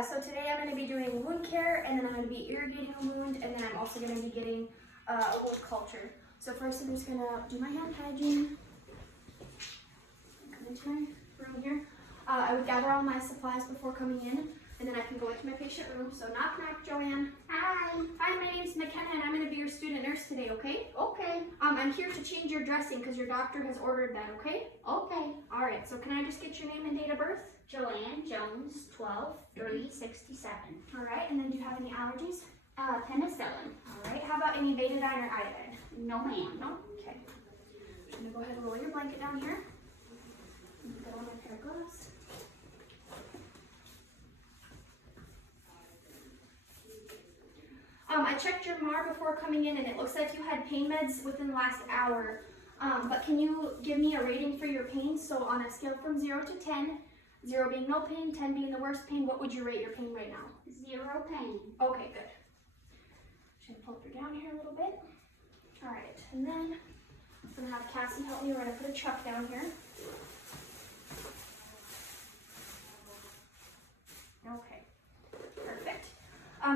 So today I'm going to be doing wound care, and then I'm going to be irrigating a wound, and then I'm also going to be getting a wound culture. So first I'm just going to do my hand hygiene. Come into my room here. I would gather all my supplies before coming in, and then I can go into my patient room. So knock knock, Joanne. Hi. Hi, my name's McKenna, and I'm going to be your student nurse today, okay? Okay. I'm here to change your dressing because your doctor has ordered that, okay? Okay. All right, so can I just get your name and date of birth? Joanne Jones, 12/3/67. All right, and then do you have any allergies? Penicillin. All right, how about any betadine or iodine? No, ma'am. No? Okay. I'm gonna go ahead and roll your blanket down here. Get on my pair of gloves. I checked your MAR before coming in, and it looks like you had pain meds within the last hour. But can you give me a rating for your pain? So on a scale from 0 to 10, 0 being no pain, 10 being the worst pain, what would you rate your pain right now? 0 pain. Okay, good. Just gonna pull her down here a little bit. All right, and then I'm gonna have Cassie help me. We're gonna put a chuck down here. Okay, perfect.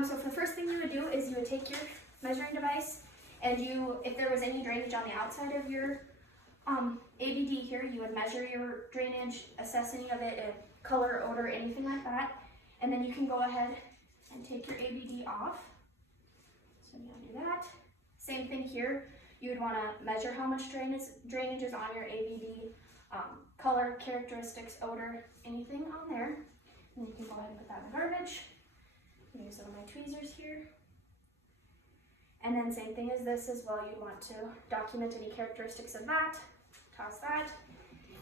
So for the first thing you would do is you would take your measuring device, and if there was any drainage on the outside of your ABD here, you would measure your drainage, assess any of it, color, odor, anything like that, and then you can go ahead and take your ABD off. So you want to do that. Same thing here. You would want to measure how much drainage is on your ABD, color, characteristics, odor, anything on there. And you can go ahead and put that in the garbage. Use some of my tweezers here. And then same thing as this as well. You want to document any characteristics of that. Toss that.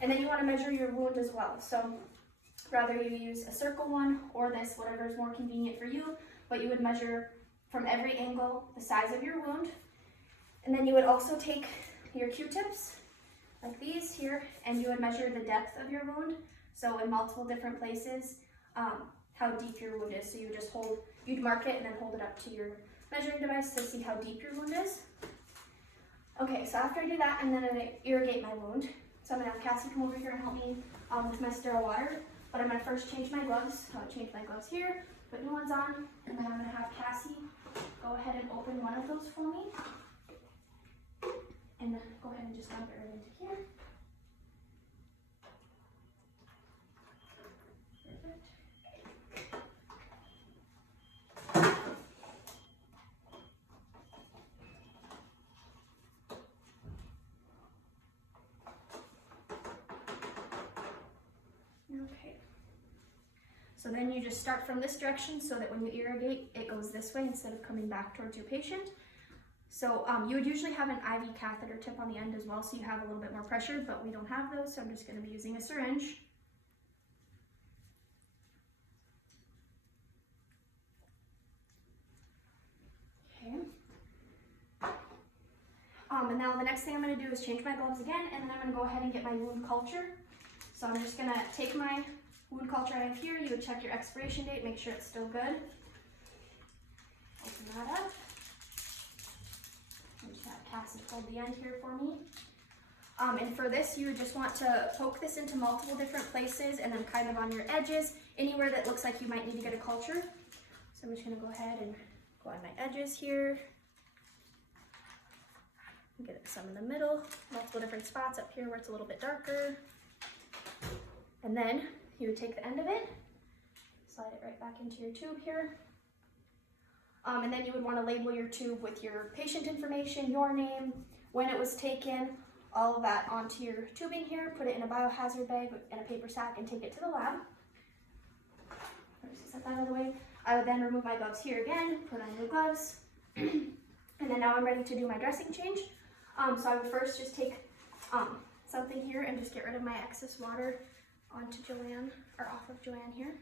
And then you want to measure your wound as well. So whether you use a circle one or this, whatever is more convenient for you, but you would measure from every angle the size of your wound. And then you would also take your Q-tips like these here, and you would measure the depth of your wound. So in multiple different places, how deep your wound is. So you would just you'd mark it and then hold it up to your measuring device to see how deep your wound is. Okay, so after I do that, I'm gonna irrigate my wound. So I'm gonna have Cassie come over here and help me with my sterile water. But I'm gonna first change my gloves. So I'll change my gloves here, put new ones on, and then I'm gonna have Cassie go ahead and open one of those for me. And then go ahead and just dump it right into here. Perfect. Okay. So then you just start from this direction so that when you irrigate, it goes this way instead of coming back towards your patient. So you would usually have an IV catheter tip on the end as well, so you have a little bit more pressure, but we don't have those, so I'm just going to be using a syringe. Okay. And now the next thing I'm going to do is change my gloves again, and then I'm going to go ahead and get my wound culture. So I'm just going to take my wound culture I have here. You would check your expiration date, make sure it's still good. Open that up. And just have Cassie hold the end here for me. And for this, you would just want to poke this into multiple different places and then kind of on your edges, anywhere that looks like you might need to get a culture. So I'm just going to go ahead and go on my edges here. Get some in the middle, multiple different spots up here where it's a little bit darker. And then you would take the end of it, slide it right back into your tube here. And then you would want to label your tube with your patient information, your name, when it was taken, all of that onto your tubing here, put it in a biohazard bag and a paper sack and take it to the lab. Just set that out of the way. I would then remove my gloves here again, put on new gloves. And then now I'm ready to do my dressing change. So I would first just take something here and just get rid of my excess water onto Joanne, or off of Joanne here,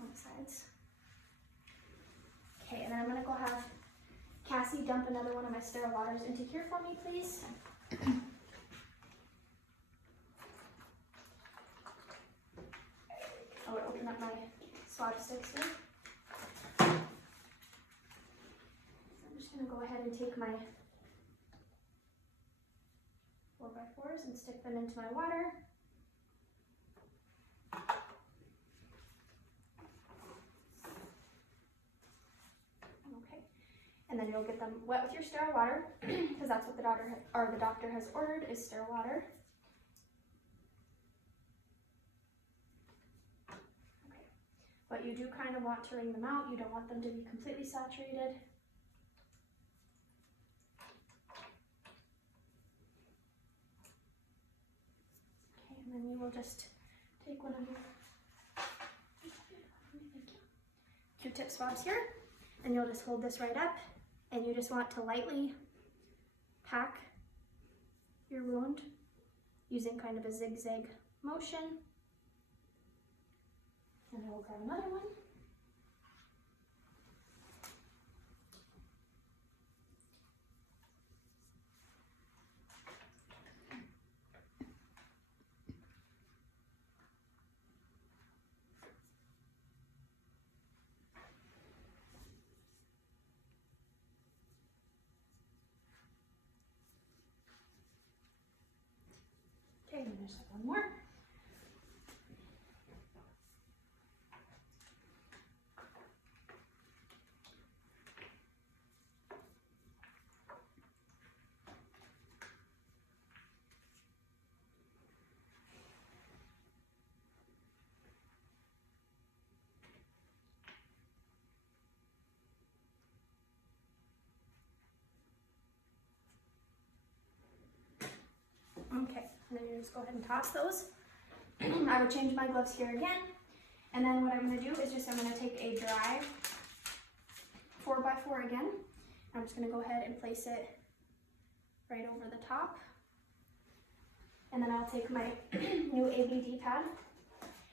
on the sides. Okay, and then I'm gonna go have Cassie dump another one of my sterile waters into here for me, please. I would open up my swab sticks here. So I'm just gonna go ahead and take my 4x4s and stick them into my water. and then you'll get them wet with your sterile water, because that's what the doctor has ordered is sterile water. Okay, but you do kind of want to wring them out. You don't want them to be completely saturated. Okay, and then you will just take one of your Q-tip swabs here, and you'll just hold this right up, and you just want to lightly pack your wound using kind of a zigzag motion. And I will grab another one. Okay, and there's one more. Okay, and then you just go ahead and toss those. I would change my gloves here again. And then what I'm going to do is I'm going to take a dry 4x4 again. I'm just going to go ahead and place it right over the top. And then I'll take my new ABD pad,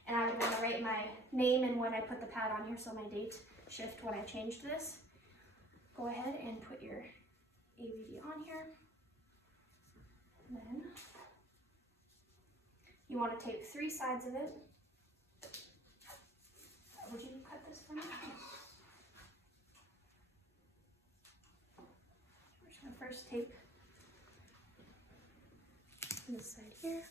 and I would want to write my name and when I put the pad on here, so my date shift when I changed this. Go ahead and put your ABD on here. And then you want to tape 3 sides of it. Would you cut this for me? We're just going to first tape this side here.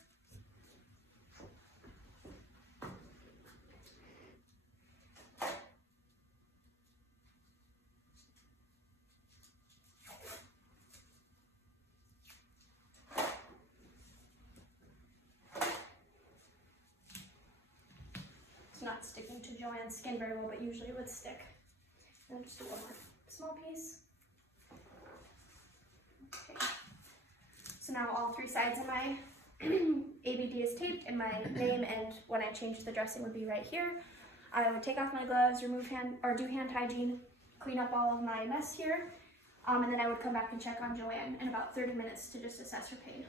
It's not sticking to Joanne's skin very well, but usually it would stick. And I'll just do one more small piece. Okay. So now all 3 sides of my ABD is taped, and my name and when I changed the dressing would be right here. I would take off my gloves, do hand hygiene, clean up all of my mess here, and then I would come back and check on Joanne in about 30 minutes to just assess her pain.